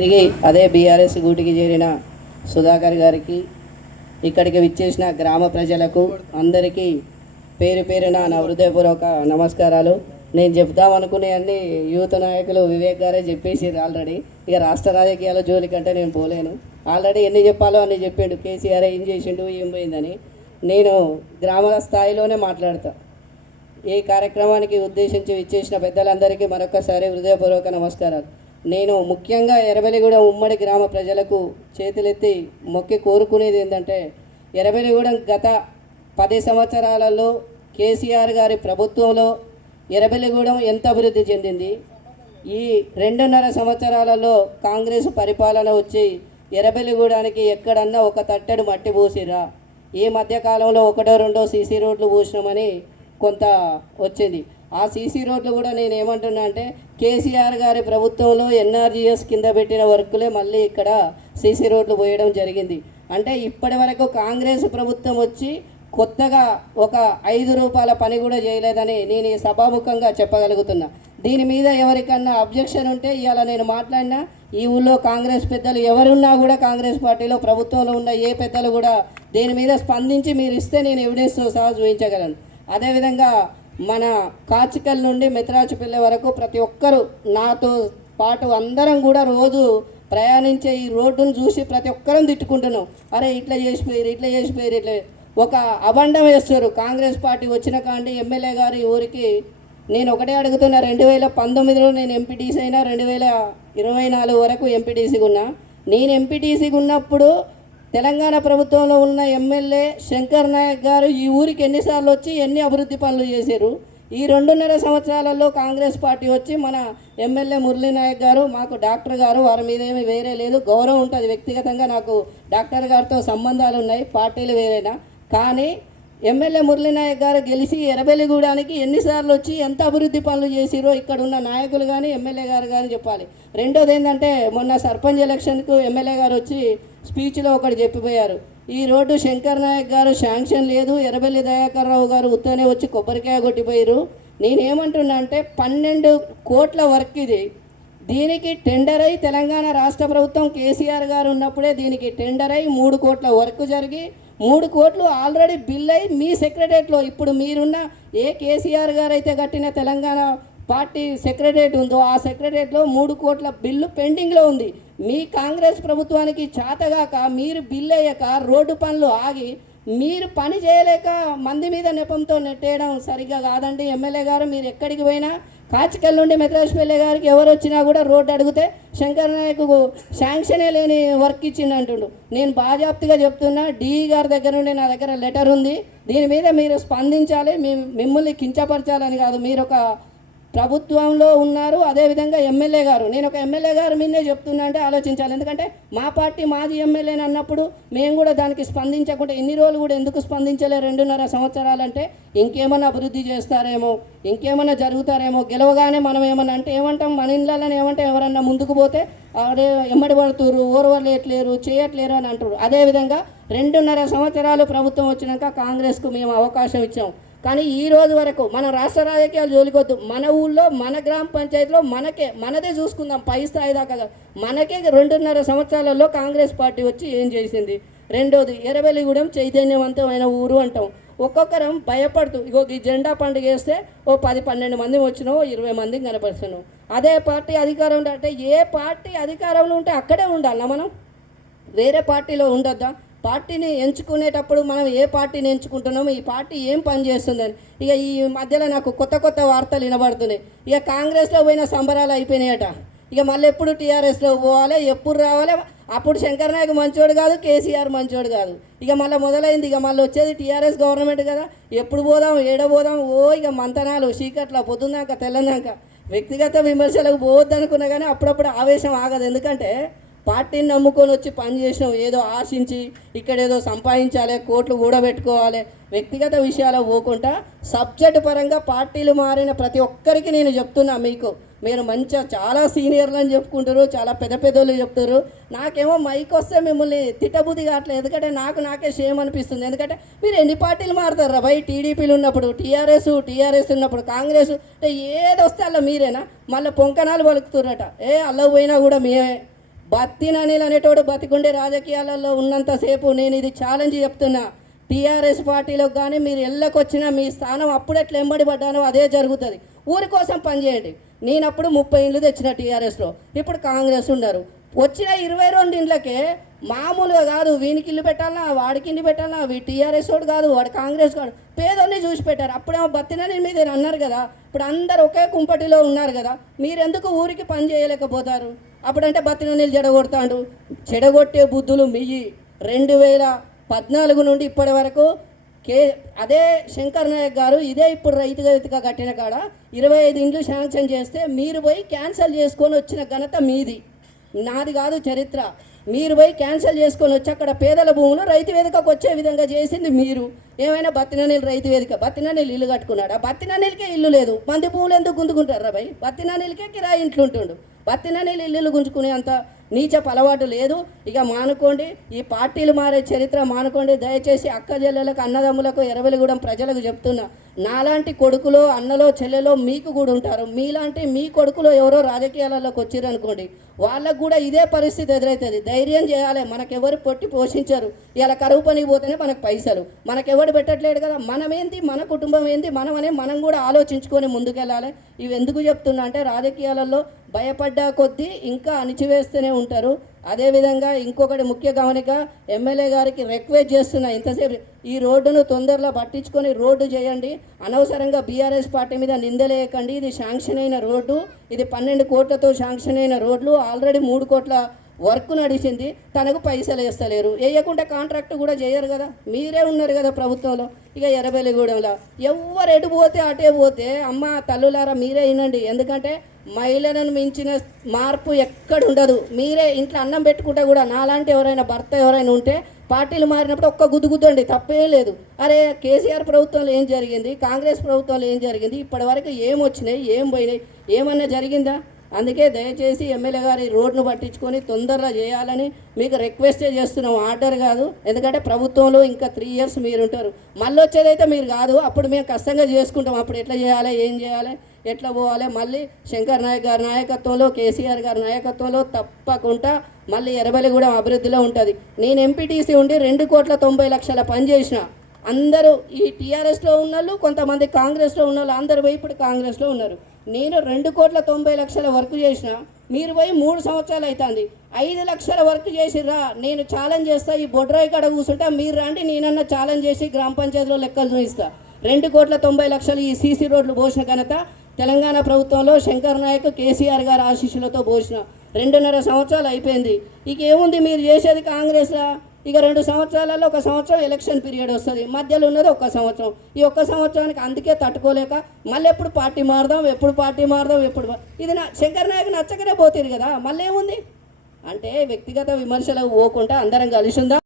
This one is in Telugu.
తిరిగి అదే బీఆర్ఎస్ గూటికి చేరిన సుధాకర్ గారికి, ఇక్కడికి విచ్చేసిన గ్రామ ప్రజలకు అందరికీ పేరు పేరున నా హృదయపూర్వక నమస్కారాలు. నేను చెప్దామనుకునే అన్ని యూత్ నాయకులు వివేక్ గారే చెప్పేసారు ఆల్రెడీ. ఇక రాష్ట్ర రాజకీయాల జోలికంటే నేను పోలేను. ఆల్రెడీ ఎన్ని చెప్పాలో అన్ని చెప్పిండు. కేసీఆర్ ఏం చేసిండు, ఏం పోయిందని. నేను గ్రామ స్థాయిలోనే మాట్లాడతా. ఈ కార్యక్రమానికి ఉద్దేశించి విచ్చేసిన పెద్దలందరికీ మరొకసారి హృదయపూర్వక నమస్కారాలు. నేను ముఖ్యంగా ఎర్రబెల్లిగూడెం ఉమ్మడి గ్రామ ప్రజలకు చేతులెత్తి మొక్కి కోరుకునేది ఏంటంటే, ఎర్రబెల్లిగూడెం గత 10 సంవత్సరాలలో కేసీఆర్ గారి ప్రభుత్వంలో ఎర్రబెల్లిగూడెం ఎంత అభివృద్ధి చెందింది, ఈ 2.5 సంవత్సరాలలో కాంగ్రెస్ పరిపాలన వచ్చి ఎర్రబెల్లిగూడానికి ఎక్కడన్నా ఒక తట్టెడు మట్టి పోసిరా, ఈ మధ్యకాలంలో 1-2 సీసీ రోడ్లు పోసినామని కొంత వచ్చింది. ఆ సీసీ రోడ్లు కూడా నేను ఏమంటున్నా అంటే, కేసీఆర్ గారి ప్రభుత్వంలో ఎన్ఆర్జీఎస్ కింద పెట్టిన వర్కులే మళ్ళీ ఇక్కడ సీసీ రోడ్లు పోయడం జరిగింది. అంటే ఇప్పటి వరకు కాంగ్రెస్ ప్రభుత్వం వచ్చి కొత్తగా ఒక 5 రూపాయల పని కూడా చేయలేదని నేను ఈ సభాముఖంగా చెప్పగలుగుతున్నా. దీని మీద ఎవరికన్నా అబ్జెక్షన్ ఉంటే ఇవాళ నేను మాట్లాడినా, ఈ ఊళ్ళో కాంగ్రెస్ పెద్దలు ఎవరున్నా కూడా, కాంగ్రెస్ పార్టీలో ప్రభుత్వంలో ఉన్న ఏ పెద్దలు కూడా దీని మీద స్పందించి మీరు ఇస్తే నేను ఎవిడెన్స్తో సహా చూపించగలను. అదేవిధంగా మన కాచికల్ నుండి మెత్రాచుపల్లి వరకు ప్రతి ఒక్కరూ నాతో పాటు అందరం కూడా రోజు ప్రయాణించే ఈ రోడ్డును చూసి ప్రతి ఒక్కరం తిట్టుకుంటున్నాం. అరే ఇట్లా చేసిపోయారు, ఇట్లా చేసిపోయారు, ఇట్లా ఒక అబండం వేస్తారు. కాంగ్రెస్ పార్టీ వచ్చిన కాండి ఎమ్మెల్యే గారి ఊరికి నేను ఒకటే అడుగుతున్నా, 2019లో నేను ఎంపీటీసీ అయినా, 2024 వరకు ఎంపీటీసీగా ఉన్నా. నేను ఎంపీటీసీగా ఉన్నప్పుడు తెలంగాణ ప్రభుత్వంలో ఉన్న ఎమ్మెల్యే శంకర్ నాయక్ గారు ఈ ఊరికి ఎన్నిసార్లు వచ్చి ఎన్ని అభివృద్ధి పనులు చేశారు. ఈ 2.5 సంవత్సరాలలో కాంగ్రెస్ పార్టీ వచ్చి మన ఎమ్మెల్యే మురళీ నాయక్ గారు మాకు డాక్టర్ గారు, వారి మీద ఏమి వేరే లేదు, గౌరవం ఉంటుంది. వ్యక్తిగతంగా నాకు డాక్టర్ గారితో సంబంధాలు ఉన్నాయి, పార్టీలు వేరేనా. కానీ ఎమ్మెల్యే మురళీ నాయక్ గారు గెలిచి ఎర్రబెల్లిగూడానికి ఎన్నిసార్లు వచ్చి ఎంత అభివృద్ధి పనులు చేసిరో ఇక్కడ ఉన్న నాయకులు కానీ ఎమ్మెల్యే గారు కానీ చెప్పాలి. రెండోది ఏంటంటే, మొన్న సర్పంచ్ ఎలక్షన్కు ఎమ్మెల్యే గారు వచ్చి స్పీచ్లో ఒకటి చెప్పిపోయారు, ఈ రోడ్డు శంకర్ నాయక్ గారు శాంక్షన్ లేదు, ఎర్రబెల్లి దయాకర్ రావు గారు ఉత్తనే వచ్చి కొబ్బరికాయ కొట్టిపోయారు. నేనేమంటున్నా అంటే, 12 కోట్ల వర్క్ ఇది. దీనికి టెండర్ అయి తెలంగాణ రాష్ట్ర ప్రభుత్వం కేసీఆర్ గారు ఉన్నప్పుడే దీనికి టెండర్ అయి 3 కోట్ల వర్క్ జరిగి 3 కోట్లు ఆల్రెడీ బిల్ అయి మీ సెక్రటరియట్లో, ఇప్పుడు మీరున్న ఏ కేసీఆర్ గారు అయితే కట్టిన తెలంగాణ పార్టీ సెక్రటరియట్ ఉందో ఆ సెక్రటరియట్లో 3 కోట్ల బిల్లు పెండింగ్లో ఉంది. మీ కాంగ్రెస్ ప్రభుత్వానికి చేతగాక మీరు బిల్లు అయ్యాక రోడ్డు పనులు ఆగి మీరు పని చేయలేక మంది మీద నెపంతో నెట్టేయడం సరిగ్గా కాదండి. ఎమ్మెల్యే గారు మీరు ఎక్కడికి పోయినా, కాచికల్ నుండి మెత్రాచుపల్లి గారికి ఎవరు వచ్చినా కూడా రోడ్డు అడిగితే శంకర్ నాయకు శాంక్షనే లేని వర్క్ ఇచ్చింది అంటుండు. నేను బాజాప్తిగా చెప్తున్నా, డిఈ గారి దగ్గర నుండి నా దగ్గర లెటర్ ఉంది. దీని మీద మీరు స్పందించాలి. మిమ్మల్ని కించపరచాలని కాదు, మీరు ఒక ప్రభుత్వంలో ఉన్నారు, అదేవిధంగా ఎమ్మెల్యే గారు. నేను ఒక ఎమ్మెల్యే గారు మీదే చెప్తున్నా అంటే ఆలోచించాలి. ఎందుకంటే మా పార్టీ మాజీ ఎమ్మెల్యేని అన్నప్పుడు మేము కూడా దానికి స్పందించకుండా ఇన్ని రోజులు కూడా ఎందుకు స్పందించలే? 2.5 సంవత్సరాలంటే ఇంకేమన్నా అభివృద్ధి చేస్తారేమో, ఇంకేమన్నా జరుగుతారేమో. గెలవగానే మనం ఏమన్నా అంటే ఏమంటాం, మన ఇళ్ళని ఏమంటే ఎవరన్నా ముందుకు పోతే అదే ఎమ్మడి పడుతురు, ఓర్వలేట్లేరు, చేయట్లేరు అని అంటారు. అదేవిధంగా 2.5 సంవత్సరాలు ప్రభుత్వం వచ్చినాక కాంగ్రెస్కు మేము అవకాశం ఇచ్చాం. కానీ ఈ రోజు వరకు మనం రాష్ట్ర రాజకీయాలు జోలికొద్దు, మన ఊళ్ళో మన గ్రామ పంచాయతీలో మనదే చూసుకుందాం. పై స్థాయి దాకా మనకే 2.5 సంవత్సరాలలో కాంగ్రెస్ పార్టీ వచ్చి ఏం చేసింది. రెండోది, ఎర్రబెల్లిగూడెం చైతన్యవంతమైన ఊరు అంటాం. ఒక్కొక్కరం భయపడుతూ ఇగో ఈ జెండా పండుగ వేస్తే ఓ 10-12 మంది వచ్చినావు, 20 మందిని కనపరుస్తున్నావు. అదే పార్టీ అధికారంలో అంటే, ఏ పార్టీ అధికారంలో ఉంటే అక్కడే ఉండాలా మనం, వేరే పార్టీలో ఉండొద్దా? పార్టీని ఎంచుకునేటప్పుడు మనం ఏ పార్టీని ఎంచుకుంటున్నామో, ఈ పార్టీ ఏం పని చేస్తుందని. ఇక ఈ మధ్యలో నాకు కొత్త వార్తలు వినబడుతున్నాయి. ఇక కాంగ్రెస్లో పోయిన సంబరాలు అయిపోయినాయట, ఇక మళ్ళీ ఎప్పుడు టీఆర్ఎస్లో పోవాలి, ఎప్పుడు రావాలి. అప్పుడు శంకర్ నాయక్ మంచోడు కాదు, కేసీఆర్ మంచోడు కాదు. ఇక మళ్ళీ మొదలైంది. ఇక మళ్ళీ వచ్చేది టీఆర్ఎస్ గవర్నమెంట్ కదా, ఎప్పుడు పోదాం, ఏడబోదాం, ఇక మంతనాలు చీకట్ల పొద్దున్నాక తెల్లనాక. వ్యక్తిగత విమర్శలకు పోవద్దు అనుకున్నా కానీ అప్పుడప్పుడు ఆవేశం ఆగదు. ఎందుకంటే పార్టీని నమ్ముకొని వచ్చి పని చేసినాం, ఏదో ఆశించి ఇక్కడ ఏదో సంపాదించాలి, కోట్లు కూడబెట్టుకోవాలి, వ్యక్తిగత విషయాలు పోకుండా సబ్జెక్ట్ పరంగా పార్టీలు మారిన ప్రతి ఒక్కరికి నేను చెప్తున్నా, మీరు మంచిగా చాలా సీనియర్లు అని చెప్పుకుంటారు, చాలా పెద్దోళ్ళు చెప్తారు. నాకేమో మైక్ వస్తే మిమ్మల్ని తిట్టబుద్ధి కావట్లేదు. ఎందుకంటే నాకే షేమ్ అనిపిస్తుంది. ఎందుకంటే మీరు ఎన్ని పార్టీలు మారుతారు రా భయ్, టీడీపీలు ఉన్నప్పుడు టీఆర్ఎస్ ఉన్నప్పుడు కాంగ్రెస్, ఏది వస్తే అలా మీరేనా? మళ్ళీ పొంకనాలు పలుకుతుర్రట, అల్ల పోయినా కూడా మేమే. బత్తిన అనిల్ అనేటోడు బతికుండే రాజకీయాలలో ఉన్నంతసేపు నేను ఇది ఛాలెంజ్ చెప్తున్నా, టీఆర్ఎస్ పార్టీలోకి కానీ మీరు ఎల్లకొచ్చినా మీ స్థానం అప్పుడు ఎట్లా ఎంబడి పడ్డానో అదే జరుగుతుంది. ఊరి కోసం పనిచేయండి. నేను అప్పుడు 30 ఇండ్లు తెచ్చిన టీఆర్ఎస్లో, ఇప్పుడు కాంగ్రెస్ ఉన్నారు. వచ్చిన 22 ఇండ్లకే మామూలుగా కాదు, వీనికి ఇల్లు పెట్టాలన్నా వాడికి ఇల్లు పెట్టాలన్నా, టీఆర్ఎస్ వాడు కాదు వాడు కాంగ్రెస్ వాడు, పేదోన్ని చూసి పెట్టారు. అప్పుడేమో బతినని మీద అన్నారు కదా, ఇప్పుడు అందరు ఒకే కుంపటిలో ఉన్నారు కదా, మీరెందుకు ఊరికి పని చేయలేకపోతారు? అప్పుడంటే బతినని చెడగొడతాడు. చెడగొట్టే బుద్ధులు మియ్యి. 2014 నుండి ఇప్పటి వరకు అదే శంకర్ నాయక్ గారు ఇదే ఇప్పుడు రైతు వేదిక కట్టిన కాడ 25 ఇండ్లు శాంక్షన్ చేస్తే మీరు పోయి క్యాన్సిల్ చేసుకొని వచ్చిన ఘనత మీది, నాది కాదు చరిత్ర. మీరు పోయి క్యాన్సిల్ చేసుకొని వచ్చి అక్కడ పేదల భూములు రైతు వేదికకు వచ్చే విధంగా చేసింది మీరు. ఏమైనా బత్తిననీళ్ళు రైతు వేదిక, బత్తిననీళ్ళు ఇల్లు కట్టుకున్నాడు, ఆ బత్తిననీళ్ళకే ఇల్లు లేదు, మంది భూములు ఎందుకు గుంజుకుంటారా భయ్? బత్తిననీళ్ళకే కిరాయి ఇంట్లో ఉంటుండు, బత్తిననీళ్ళు ఇల్లు గుంజుకునే అంత నీచపు అలవాటు లేదు. ఇక మానుకోండి, ఈ పార్టీలు మారే చరిత్ర మానుకోండి. దయచేసి అక్క చెల్లెలకు, అన్నదమ్ములకు, ఎర్రవెలిగూడెం ప్రజలకు చెప్తున్నా, నాలాంటి కొడుకులో అన్నలో చెల్లెలో మీకు కూడా ఉంటారు. మీలాంటి మీ కొడుకులో ఎవరో రాజకీయాలలోకి వచ్చిరనుకోండి, వాళ్ళకు కూడా ఇదే పరిస్థితి ఎదురవుతుంది. ధైర్యం చేయాలి. మనకెవరు పొట్టి పోషించరు. ఇలా కరువు పనికి పోతేనే మనకు పైసలు, మనకెవరు పెట్టట్లేడు కదా. మనమేంటి, మన కుటుంబం ఏంటి, మనం కూడా ఆలోచించుకొని ముందుకెళ్ళాలి. ఇవి ఎందుకు చెప్తున్నా అంటే, రాజకీయాలలో భయపడ్డా కొద్దీ ఇంకా అణిచివేస్తూనే ఉంటారు. అదేవిధంగా ఇంకొకటి ముఖ్య గమనిక, ఎమ్మెల్యే గారికి రిక్వెస్ట్ చేస్తున్నా, ఇంతసేపు ఈ రోడ్డును తొందరలో పట్టించుకొని రోడ్డు చేయండి. అనవసరంగా బీఆర్ఎస్ పార్టీ మీద నిందలేయకండి. ఇది శాంక్షన్ అయిన రోడ్డు, ఇది 12 కోట్లతో శాంక్షన్ అయిన రోడ్లు. ఆల్రెడీ 3 కోట్ల వర్క్ నడిచింది, తనకు పైసలు వేస్తలేరు. వేయకుండా కాంట్రాక్ట్ కూడా చేయరు కదా, మీరే ఉన్నారు కదా ప్రభుత్వంలో. ఇక ఎర్రబెల్లిగూడెంలో ఎవరు ఎటు పోతే అటే పోతే, అమ్మ తల్లులారా మీరే వినండి. ఎందుకంటే మహిళలను మించిన మార్పు ఎక్కడ ఉండదు. మీరే ఇంట్లో అన్నం పెట్టుకుంటే కూడా నాలాంటి ఎవరైనా భర్త ఎవరైనా ఉంటే పార్టీలు మారినప్పుడు ఒక్క గుద్దుండి, తప్పేం లేదు. అరే కేసీఆర్ ప్రభుత్వంలో ఏం జరిగింది, కాంగ్రెస్ ప్రభుత్వంలో ఏం జరిగింది, ఇప్పటి వరకు ఏం వచ్చినాయి, ఏం పోయినాయి, ఏమన్నా జరిగిందా? అందుకే దయచేసి ఎమ్మెల్యే గారి రోడ్ను పట్టించుకొని తొందరగా చేయాలని మీకు రిక్వెస్టే చేస్తున్నాం, ఆర్డర్ కాదు. ఎందుకంటే ప్రభుత్వంలో ఇంకా 3 ఇయర్స్ మీరు ఉంటారు, మళ్ళీ వచ్చేదైతే మీరు కాదు. అప్పుడు మేము కష్టంగా చేసుకుంటాం. అప్పుడు ఎట్లా చేయాలి, ఏం చేయాలి, ఎట్లా పోవాలి. మళ్ళీ శంకర్ నాయక్ గారి నాయకత్వంలో, కేసీఆర్ గారి నాయకత్వంలో తప్పకుండా మళ్ళీ ఎర్రబెల్లిగూడెం అభివృద్ధిలో ఉంటుంది. నేను ఎంపీటీసీ ఉండి 2,90,00,000 పని చేసిన. అందరూ ఈ టీఆర్ఎస్లో ఉన్నోళ్ళు, కొంతమంది కాంగ్రెస్లో ఉన్నోళ్ళు, అందరు పోయి ఇప్పుడు కాంగ్రెస్లో ఉన్నారు. నేను 2,90,00,000 వర్క్ చేసిన, మీరు పోయి 3 సంవత్సరాలు అవుతుంది. 5 లక్షల వర్క్ చేసిర్రా. నేను ఛాలెంజ్ చేస్తా, ఈ బొడ్రాయి కాడ కూర్చుంటా, మీరు రండి, నేనన్నా ఛాలెంజ్ చేసి గ్రామ పంచాయతీలో లెక్కలు చూపిస్తా. 2,90,00,000 ఈ సీసీ రోడ్లు పోసిన ఘనత తెలంగాణ ప్రభుత్వంలో శంకర్ నాయక్, కేసీఆర్ గారి ఆశీస్సులతో పోసిన. 2.5 సంవత్సరాలు అయిపోయింది. ఇక ఏముంది మీరు చేసేది కాంగ్రెస్లా? ఇక 2 సంవత్సరాలలో 1 సంవత్సరం ఎలక్షన్ పీరియడ్ వస్తుంది, మధ్యలో ఉన్నది 1 సంవత్సరం. ఈ 1 సంవత్సరానికి అందుకే తట్టుకోలేక మళ్ళీ ఎప్పుడు పార్టీ మారదాం, ఎప్పుడు ఇది శంకర్ నాయక్ నచ్చకనే పోతుంది కదా. మళ్ళీ ఏముంది అంటే వ్యక్తిగత విమర్శలకు పోకుండా అందరం కలిసి ఉందాం.